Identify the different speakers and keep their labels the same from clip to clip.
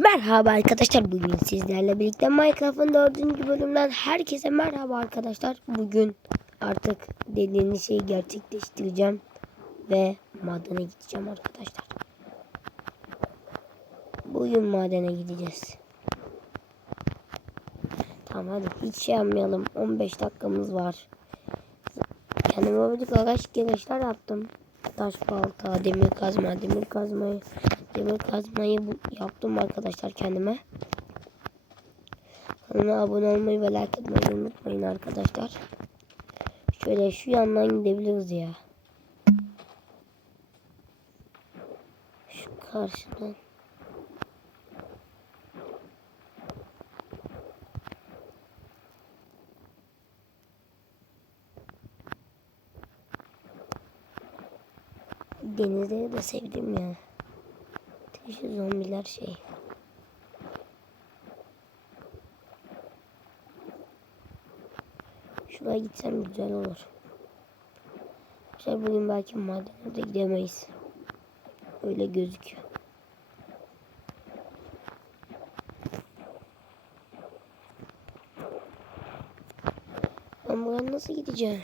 Speaker 1: Merhaba arkadaşlar bugün sizlerle birlikte Minecraft'ın dördüncü bölümden herkese merhaba arkadaşlar. Bugün artık dediğiniz şeyi gerçekleştireceğim ve madene gideceğim arkadaşlar. Bugün madene gideceğiz. Tamam hadi hiç şey yapmayalım 15 dakikamız var. Kendime birazcık araç gereçler yaptım. Taş balta, demir kazma, demir kazmayı, demir kazmayı yaptım arkadaşlar kendime. Kanalıma abone olmayı ve like atmayı unutmayın arkadaşlar. Şöyle şu yandan gidebiliriz ya. Şu karşıdan. Denizleri de sevdim ya. Ateşi zombiler şey. Şuraya gitsem güzel olur. Arkadaşlar bugün belki madene de gidemeyiz. Öyle gözüküyor. Ben buradan nasıl gideceğim?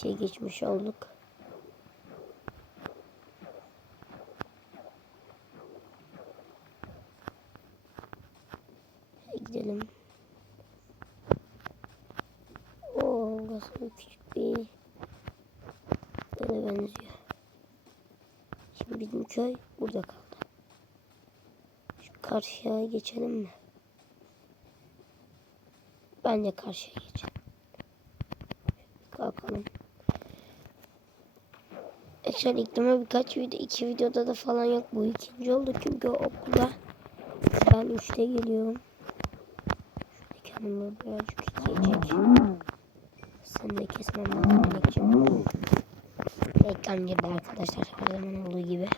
Speaker 1: Şimdi karşıya geçmiş olduk. Gidelim. Oo, burası küçük bir yere benziyor. Şimdi bizim köy burada kaldı. Şu karşıya geçelim mi? Bence karşıya geçelim. Kalkalım. Arkadaşlar iklime birkaç video, iki videoda da falan yok. Bu ikinci oldu çünkü okula ben üçte geliyorum. Şöyle kendime birazcık yiyecek. Sen de kesmem lazım. Reklam gibi arkadaşlar her zaman olduğu gibi.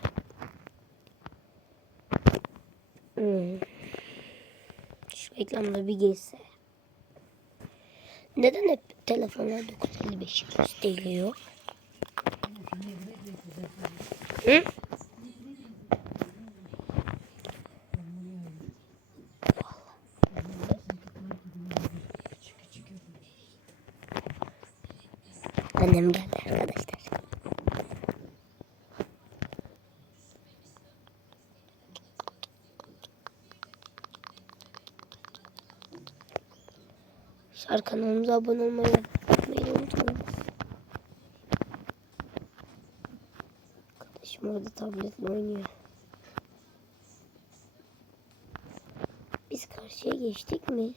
Speaker 1: Hmm. Şu reklamda bir geçse. Neden hep telefonlar 955 geliyor? Hı? Annem geldi arkadaşlar. Şarkı kanalımıza abone olmayı unutmayın. unutmayın. Orada tabletle oynuyor. Biz karşıya geçtik mi?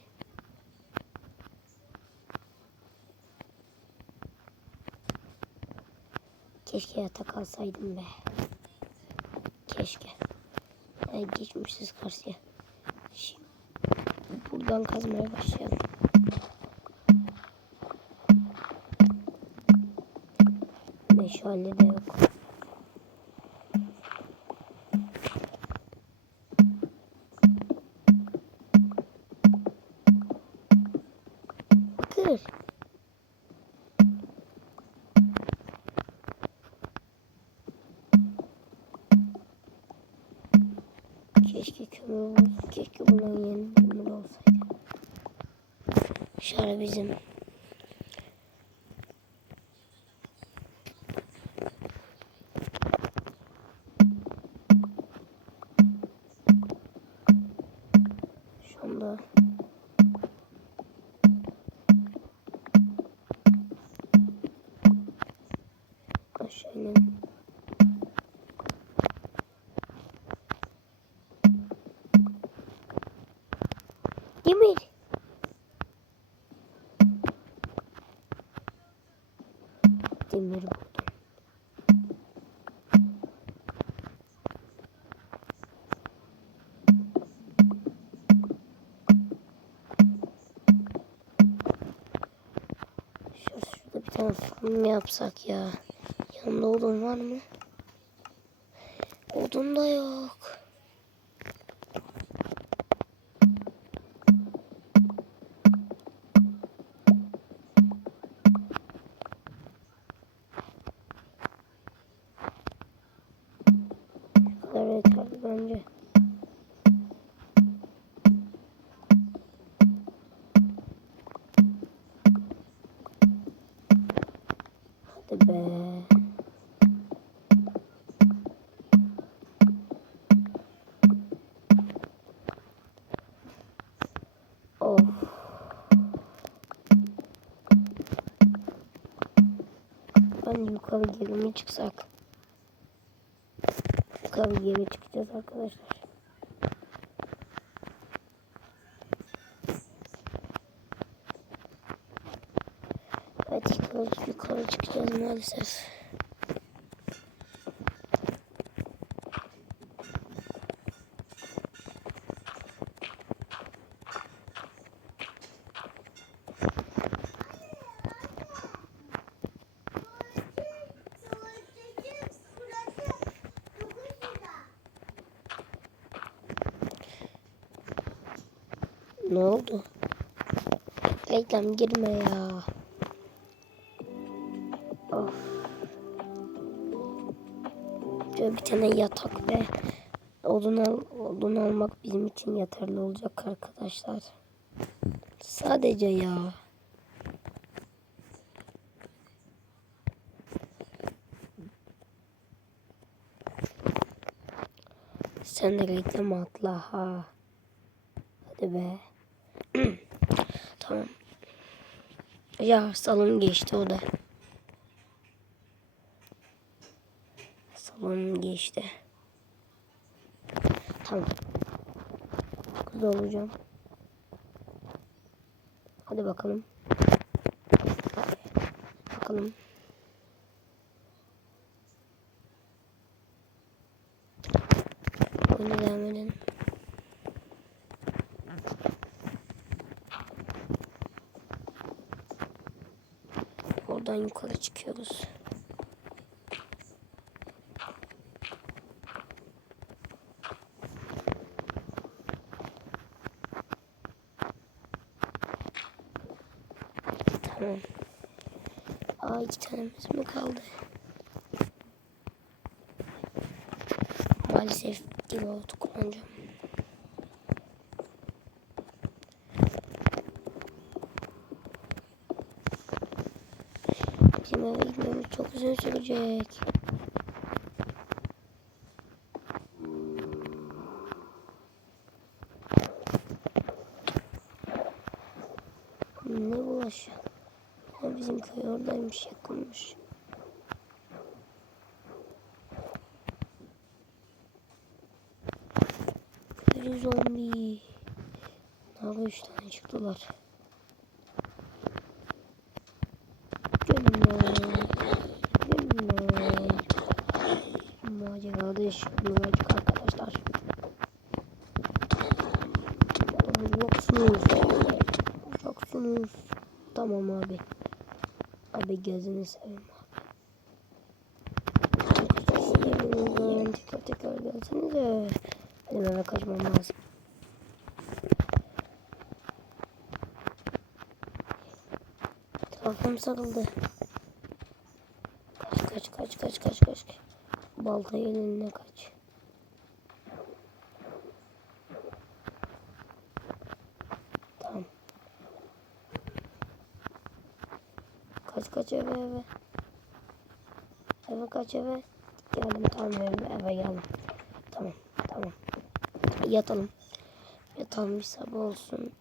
Speaker 1: Keşke yatak alsaydım be. Keşke. Yani geçmişiz karşıya. Şimdi buradan kazmaya başlayalım. Meşale de yok. Olsaydı. Keşke bunun yeni kömür olsaydı. Şöyle bizim Şu anda aşağı inelim. Demir. Demir buldum. Şu şurada bir tane fırın yapsak ya? Yanında odun var mı? Odun da yok. Yalancı. Hadi be. Of. Ben yukarı mi çıksak? Yukarı geri çıkacağız arkadaşlar. Evet yukarı, yukarı çıkacağız maalesef. Ne oldu? Reklam girme ya. Of. Şöyle bir tane yatak ve odun, al, odun almak bizim için yeterli olacak arkadaşlar. Sadece ya. Sen de reklam atla ha. Hadi be. tamam. Ya salon geçti o da. Salon geçti. Tamam. Kız olacağım. Hadi bakalım. Bakalım. Oradan yukarı çıkıyoruz. Tamam. Aa iki tanemiz mi kaldı? Maalesef gibi oldu kullanacağım. Bizim gitmemiz çok uzun sürecek. Ne bulaşıyor? Ha, bizim köy oradaymış yakınmış. Köylü zombi. Daha üç tane çıktılar. Abi gözünü seveyim tekrar tekrar gelsenize. Benim eve kaçmam lazım. Kafam sarıldı. Kaç kaç kaç kaç kaç kaç. Baltayı eline kaç. Tamam. Kaç kaç eve eve. Eve kaç eve. Geldim tamam eve, eve geldim. Tamam tamam. Yatalım. Yatalım bir sabah olsun.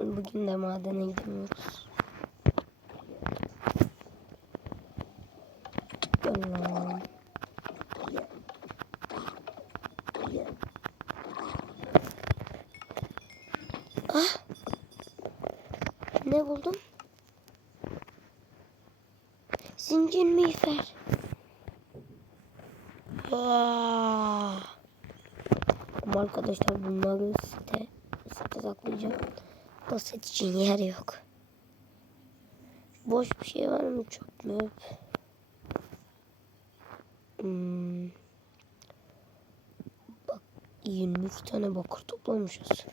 Speaker 1: Bugün de madene gidemiyoruz. Lan. Ah. Ne buldum? Zincir miğfer. Ama arkadaşlar bunları site, site saklayacağım. Da set için yer yok. Boş bir şey var mı? Çöp mü? Hmm. Bak 23 tane bakır toplamışız.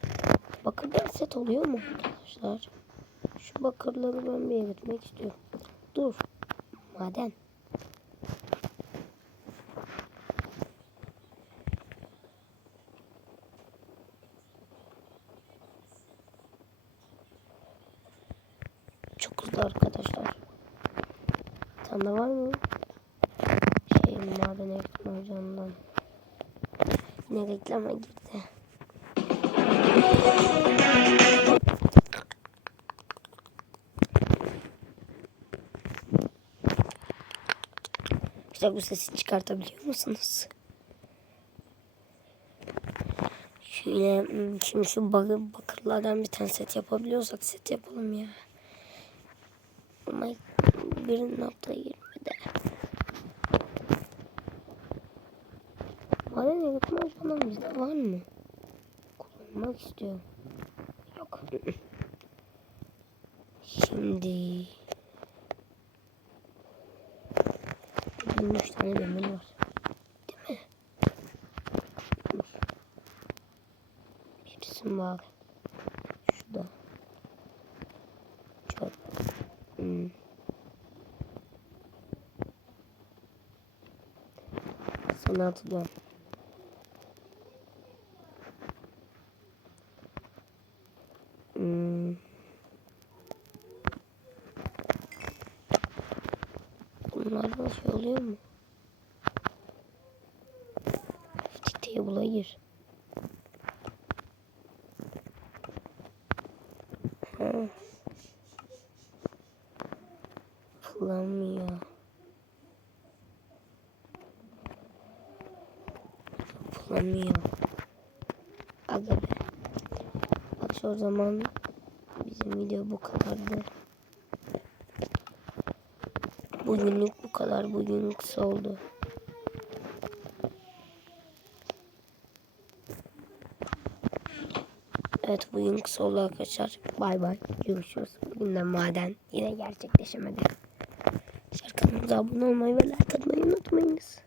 Speaker 1: Bakırdan set oluyor mu arkadaşlar? Şu bakırları ben bir eritmek istiyorum. Dur maden. Çok hızlı arkadaşlar. Sen var mı? Şey maden ekme hocamdan. Ne reklama girdi. İşte bu sesi çıkartabiliyor musunuz? Şöyle hmm, şimdi şu bakır, bakırlardan bir tane set yapabiliyorsak set yapalım ya. Ama birinin nokta girmedi. Maden yaratma falan bizde var mı? Kullanmak istiyorum. Yok. Şimdi 23 tane demir var. Değil mi? Birisi var. Şurada. Çok. Hmm. Sana atacağım. Hmm. Bunlardan şey oluyor mu? Çiteye bulayır. Ha. Bulamıyor. Bulamıyor. Aga be. Bak o zaman bizim video bu kadardı. Bugünlük bu kadar. Bugün kısa oldu. Evet bugün kısa oldu arkadaşlar. Bay bay. Görüşürüz. Bugün de maden yine gerçekleşemedi. Kanalımıza abone olmayı ve like atmayı unutmayınız.